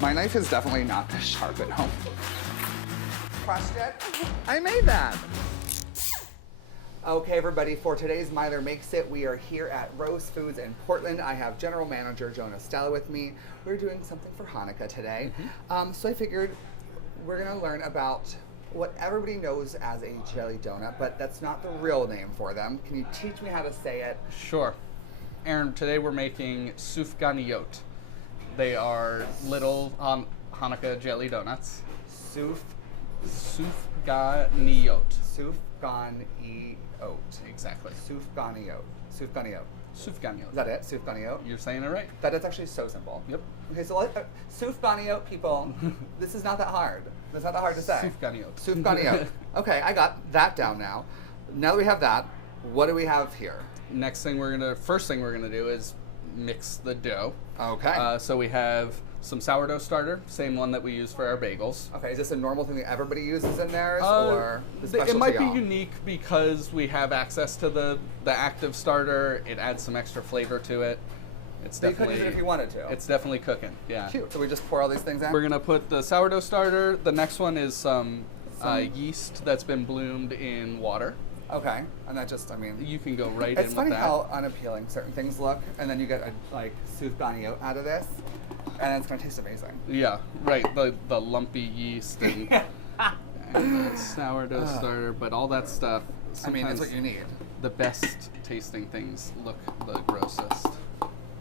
My knife is definitely not this sharp at home. Crushed it. I made that. Okay, everybody, for today's Myler Makes It, we are here at Rose Foods in Portland. I have General Manager Jonah Stella with me. We're doing something for Hanukkah today. So I figured we're gonna learn about what everybody knows as a jelly donut, but that's not the real name for them. Can you teach me how to say it? Sure. Aaron, today we're making Sufganiyot. They are little Hanukkah jelly donuts. Sufganiyot. Sufganiyot. Exactly. Sufganiyot. Sufganiyot. Sufganiyot. Is that it? Sufganiyot? You're saying it right. That is actually so simple. Yep. Okay, so Sufganiyot, people, this is not that hard. That's not that hard to say. Sufganiyot. Sufganiyot. Okay, I got that down now. Now that we have that, what do we have here? First thing we're gonna do is mix the dough. Okay. So we have some sourdough starter, same one that we use for our bagels. Okay, is this a normal thing that everybody uses in theirs, or the specialty it might be y'all? unique because we have access to the active starter. It adds some extra flavor to it. It's So you could definitely use it if you wanted to. It's definitely cooking. Yeah. Cute. So we just pour all these things in? We're gonna put the sourdough starter. The next one is some yeast that's been bloomed in water. Okay, and that just, I mean... You can go right in It's with funny that. how unappealing certain things look, and then you get a, Sufganiyot out of this, and it's gonna taste amazing. Yeah, right. The lumpy yeast and, and the sourdough starter, but all that stuff. I mean, it's what you need. The best tasting things look the grossest.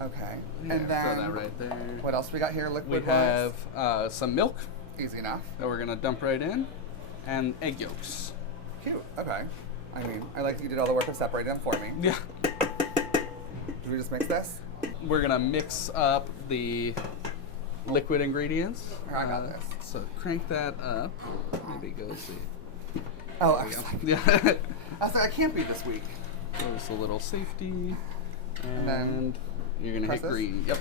Okay, Yeah, and then... throw that right there. What else we got here, We liquid-wise? have some milk Easy enough. that we're gonna dump right in, and egg yolks. Cute, okay. I mean, I like that you did all the work of separating them for me. Yeah. Do we just mix this? We're gonna mix up the liquid ingredients. I got this. So crank that up. Maybe go see. Oh, I There was we like, go. Yeah. I was like, I can't be this week. There's a little safety, And then and you're gonna press hit this? green. Yep,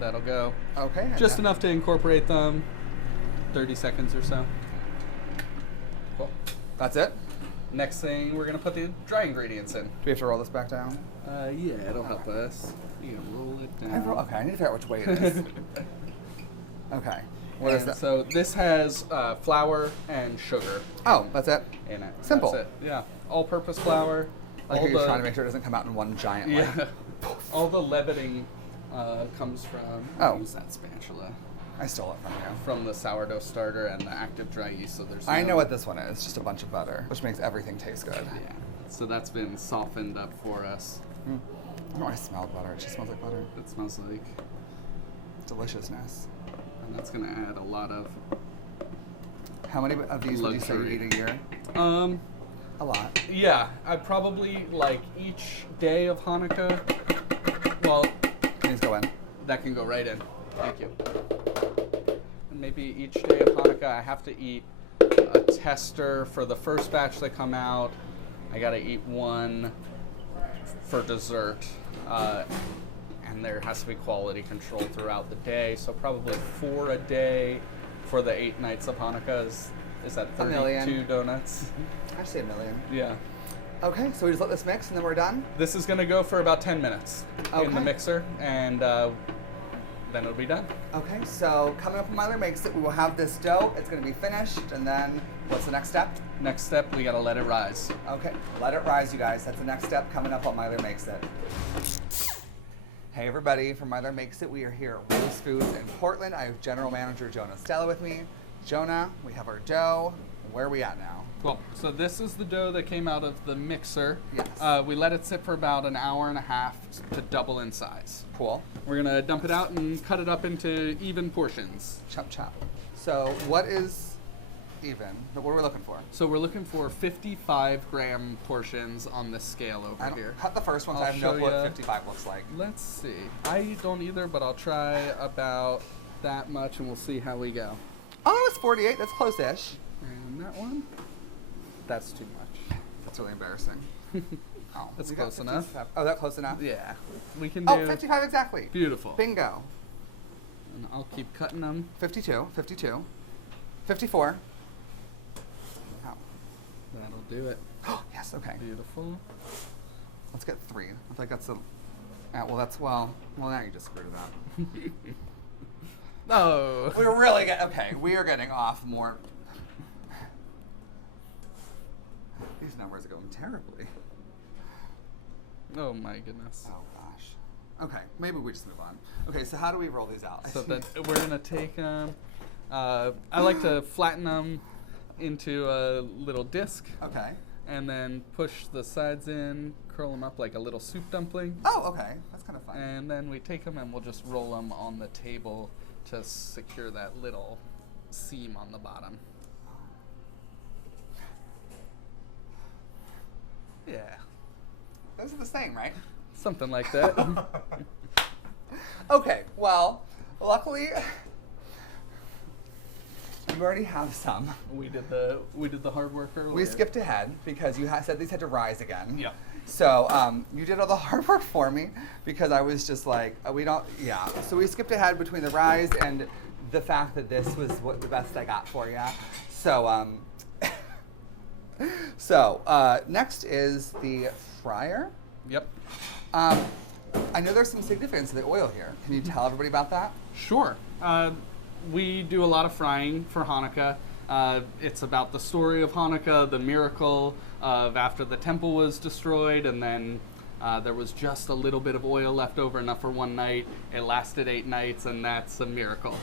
that'll go. Okay. and Just then- enough to incorporate them. 30 seconds or so. Cool. That's it? Next thing, we're gonna put the dry ingredients in. Do we have to roll this back down? Yeah, it'll help us. You can roll it down. Okay, I need to figure out which way it is. Okay. What is And that? so this has flour and sugar Oh, that's it? in it. Simple. That's it. Yeah, all-purpose flour. I like how you're trying to make sure it doesn't come out in one giant, Yeah. All the leavening comes from. Oh. Use that spatula. I stole it from you. From the sourdough starter and the active dry yeast. So there's. I no- know what this one is. Just a bunch of butter, which makes everything taste good. Yeah. So that's been softened up for us. I don't know why I smelled butter. It just smells like butter. It smells like, Deliciousness. and that's gonna add a lot of. How many of these would you say you Luxury. eat a year? A lot. Yeah, I'd probably like each day of Hanukkah. Well, Please go in. that can go right in. Thank you. And maybe each day of Hanukkah, I have to eat a tester for the first batch that come out. I gotta eat one for dessert. And there has to be quality control throughout the day. So probably 4 a day for the 8 nights of Hanukkah. Is that A million. 32 donuts? I'd say a million. Yeah. Okay, so we just let this mix and then we're done? This is gonna go for about 10 minutes in the Okay. mixer, and then it'll be done. Okay, so coming up on Myler Makes It, we will have this dough. It's going to be finished, and then what's the next step? Next step, we gotta let it rise. Okay, let it rise, you guys. That's the next step coming up on Myler Makes It. Hey everybody, from Myler Makes It, we are here at Rose Foods in Portland. I have General Manager Jonah Stella with me. Jonah, we have our dough. Where are we at now? Cool. So this is the dough that came out of the mixer. Yes. We let it sit for about an hour and a half to double in size. Cool. We're gonna dump it out and cut it up into even portions. Chop chop. So what is even? What are we looking for? So we're looking for 55-gram portions on this scale I over don't, here. cut the first one, so I'll I have no show clue what ya. 55 looks like. Let's see. I don't either, but I'll try about that much and we'll see how we go. Oh, it's 48. That's close-ish. And that one, that's too much. That's really embarrassing. Oh, That's we got close enough. 55. Oh, that close enough? Yeah, we can do. Oh, 55 exactly. Beautiful. Bingo. And I'll keep cutting them. 52, 52, 54. Oh. That'll do it. Oh, yes, okay. Beautiful. Let's get 3. I feel like that's a... well, that's, well, now you just screwed it up. Oh. We really get okay. We are getting off more. These numbers are going terribly. Oh my goodness. Oh gosh. Okay, maybe we just move on. Okay, so how do we roll these out? So that we're gonna take them. I like to flatten them into a little disc. Okay. And then push the sides in, curl them up like a little soup dumpling. Oh, okay. That's kind of fun. And then we take them and we'll just roll them on the table to secure that little seam on the bottom. Yeah. Those are the same, right? Something like that. Okay, well, luckily you already have some. we did the hard work earlier. We skipped ahead because you said these had to rise again. Yeah. So you did all the hard work for me because I was just like, we don't, yeah. So we skipped ahead between the rise and the fact that this was what the best I got for you. So, next is the fryer. Yep. I know there's some significance to the oil here. Can you tell everybody about that? Sure. We do a lot of frying for Hanukkah. It's about the story of Hanukkah, the miracle of after the temple was destroyed, and then there was just a little bit of oil left over, enough for one night. It lasted 8 nights, and that's a miracle.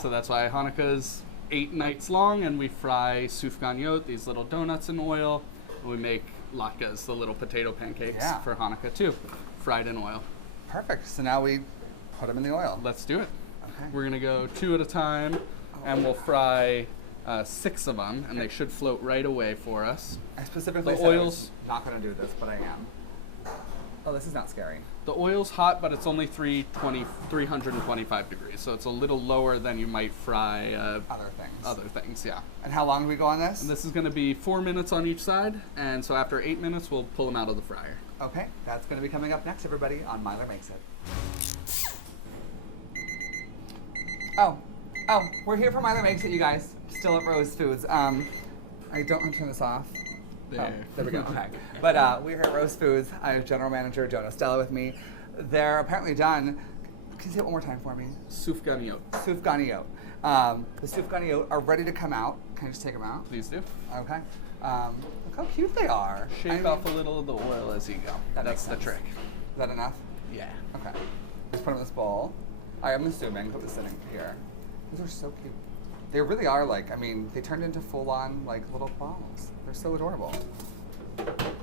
So that's why Hanukkah is 8 nights long, and we fry Sufganiyot, these little donuts in oil. We make latkes, the little potato pancakes for Hanukkah too, fried in oil. Perfect. So now we put them in the oil. Let's do it. Okay. We're gonna go 2 at a time, and we'll fry 6 of them, and they should float right away for us. I specifically The said I oils- was not going to do this, but I am. Oh, this is not scary. The oil's hot, but it's only 325 degrees, so it's a little lower than you might fry Other things. yeah. And how long do we go on this? And this is gonna be 4 minutes on each side, and so after 8 minutes, we'll pull them out of the fryer. Okay, that's going to be coming up next, everybody, on Myler Makes It. Oh, we're here for Myler Makes It, you guys. Still at Rose Foods. I don't want to turn this off. There. Oh, there we go. Okay. But we're here at Rose Foods. I have General Manager Jonah Stella with me. They're apparently done. Can you say it one more time for me? Sufganiyot. Sufganiyot. The Sufganiyot are ready to come out. Can I just take them out? Please do. Okay. Look how cute they are. Shake off a little of the oil as you go. That's the trick. Is that enough? Yeah. Okay. Just put them in this bowl. I'm assuming put this sitting here. Those are so cute. They really are they turned into full-on little balls. They're so adorable.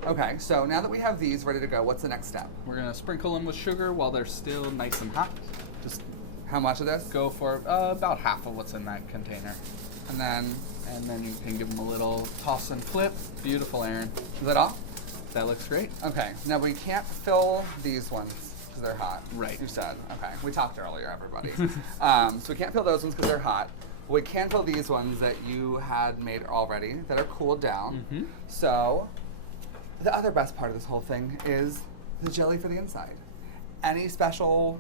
Okay, so now that we have these ready to go, what's the next step? We're gonna sprinkle them with sugar while they're still nice and hot. Just how much of this? Go for about half of what's in that container. And then You can give them a little toss and flip. Beautiful, Aaron. is that all? That looks great. Okay. Now we can't fill these ones because they're hot. Right. You said. Okay. We talked earlier, everybody. So we can't fill those ones because they're hot. We can fill these ones that you had made already that are cooled down. Mm-hmm. So the other best part of this whole thing is the jelly for the inside. Any special?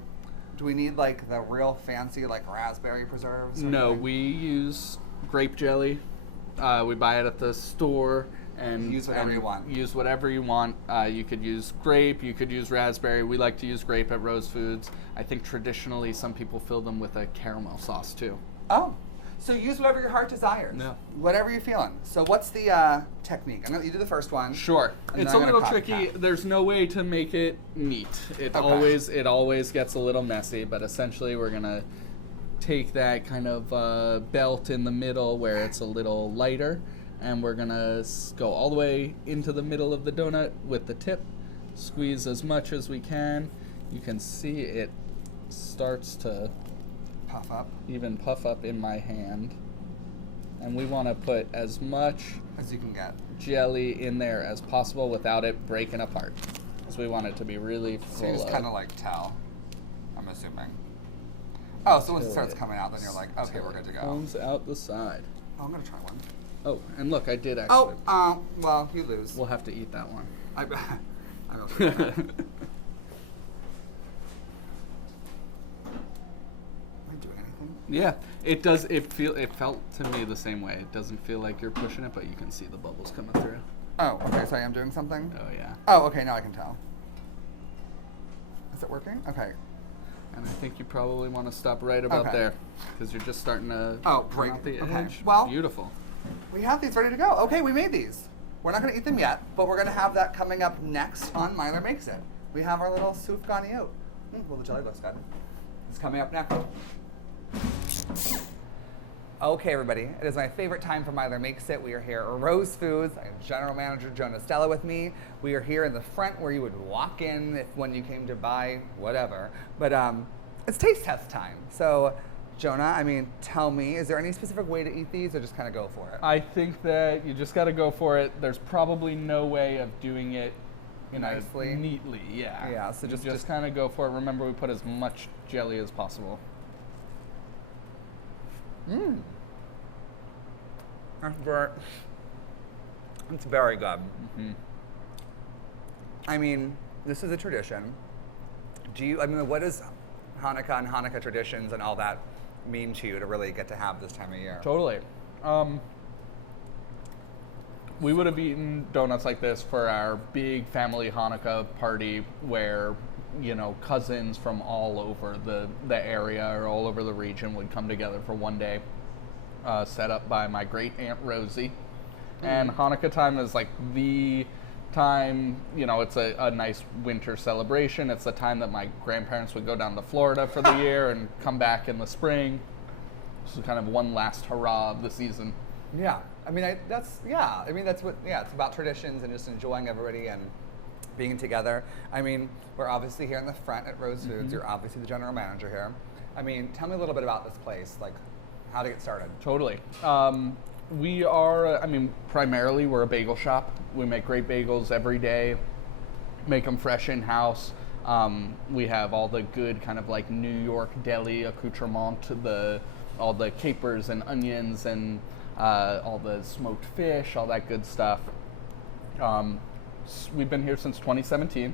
Do we need the real fancy raspberry preserves? Or No, anything? we use grape jelly. We buy it at the store and Use whatever you want. Use whatever you want. You could use grape. You could use raspberry. We like to use grape at Rose Foods. I think traditionally some people fill them with a caramel sauce too. Oh. So use whatever your heart desires. Yeah. Whatever you're feeling. So what's the technique? I'm gonna let you do the first one. Sure. And It's then a I'm little gonna tricky. copycat. There's no way to make it neat. It always gets a little messy, but essentially we're gonna take that kind of belt in the middle where it's a little lighter, and we're gonna go all the way into the middle of the donut with the tip, squeeze as much as we can. You can see it starts to Puff up. even puff up in my hand, and we want to put as much As you can get. jelly in there as possible without it breaking apart, because we want it to be really So you full just of. kind of tell, I'm assuming. Oh, so once it Till starts it- coming out, then you're like, okay, till we're good to it go. comes out the side. Oh, I'm gonna try one. Oh, and look, I did actually. Oh, well, you lose. We'll have to eat that one. I okay. Am I doing anything? Yeah, it does. It felt to me the same way. It doesn't feel like you're pushing it, but you can see the bubbles coming through. Oh, okay, so I am doing something? Oh yeah. Oh, okay, now I can tell. Is it working? Okay. And I think you probably want to stop right about Okay. there because you're just starting to Oh, come right. out the Okay. edge. Well- Beautiful. We have these ready to go. Okay, we made these. We're not going to eat them yet, but we're going to have that coming up next on Myler Makes It. We have our little Sufganiyot. Well, the jelly looks good. It's coming up next. Okay, everybody, it is my favorite time for Myler Makes It. We are here at Rose Foods. I have General Manager Jonah Stella with me. We are here in the front where you would walk in if when you came to buy whatever. But it's taste test time. So, Jonah, I mean, tell me, is there any specific way to eat these or just kind of go for it? I think that you just got to go for it. There's probably no way of doing it Nicely? neatly. Yeah. Yeah, so You just- just kind of go for it. Remember, we put as much jelly as possible. It's very good. Mm-hmm. I mean, this is a tradition. What does Hanukkah and Hanukkah traditions and all that mean to you to really get to have this time of year? Totally. We would have eaten donuts like this for our big family Hanukkah party where, cousins from all over the area or all over the region would come together for one day, set up by my great Aunt Rosie. And Hanukkah time is like the time, it's a nice winter celebration. It's the time that my grandparents would go down to Florida for the year and come back in the spring. So kind of one last hurrah of the season. Yeah. It's about traditions and just enjoying everybody and being together. We're obviously here in the front at Rose Foods. You're obviously the general manager here. Tell me a little bit about this place, like how to get started. Totally. We are, primarily we're a bagel shop. We make great bagels every day, make them fresh in-house. We have all the good kind of like New York deli accoutrement, all the capers and onions and all the smoked fish, all that good stuff. We've been here since 2017.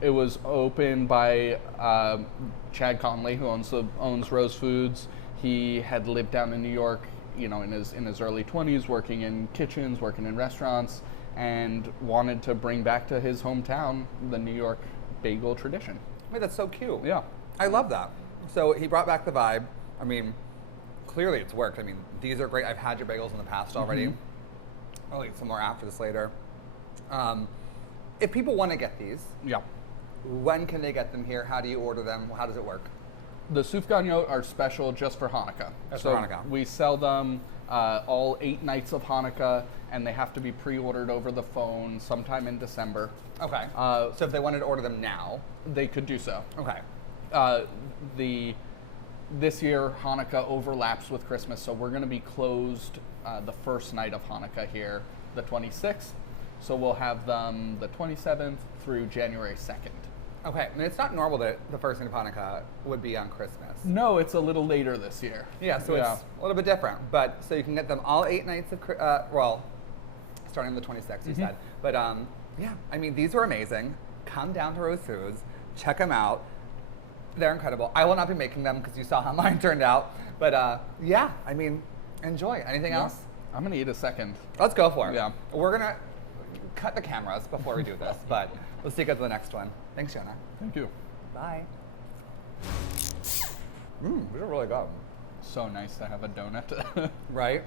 It was opened by Chad Conley, who owns Rose Foods. He had lived down in New York, in his early 20s, working in kitchens, working in restaurants, and wanted to bring back to his hometown the New York bagel tradition. That's so cute. Yeah. I love that. So he brought back the vibe. Clearly it's worked. These are great. I've had your bagels in the past already. I'll eat some more after this later. If people want to get these, Yeah. when can they get them here? How do you order them? How does it work? The Sufganiyot are special just for Hanukkah. Just so for Hanukkah. We sell them all 8 nights of Hanukkah, and they have to be pre-ordered over the phone sometime in December. Okay. So if they wanted to order them now, They could do so. okay. This year, Hanukkah overlaps with Christmas, so we're going to be closed the first night of Hanukkah here, the 26th. So we'll have them the 27th through January 2nd. Okay. It's not normal that the first night of Hanukkah would be on Christmas. No, it's a little later this year. Yeah, so it's a little bit different. But so you can get them all 8 nights of, starting the 26th, you said. But these are amazing. Come down to Rose Foods, check them out. They're incredible. I will not be making them because you saw how mine turned out. But enjoy. Anything else? I'm going to eat a second. Let's go for it. Yeah. We're going to cut the cameras before we do this, but let's take it to the next one. Thanks, Jonah. Thank you. Bye. These are really good. So nice to have a donut. Right?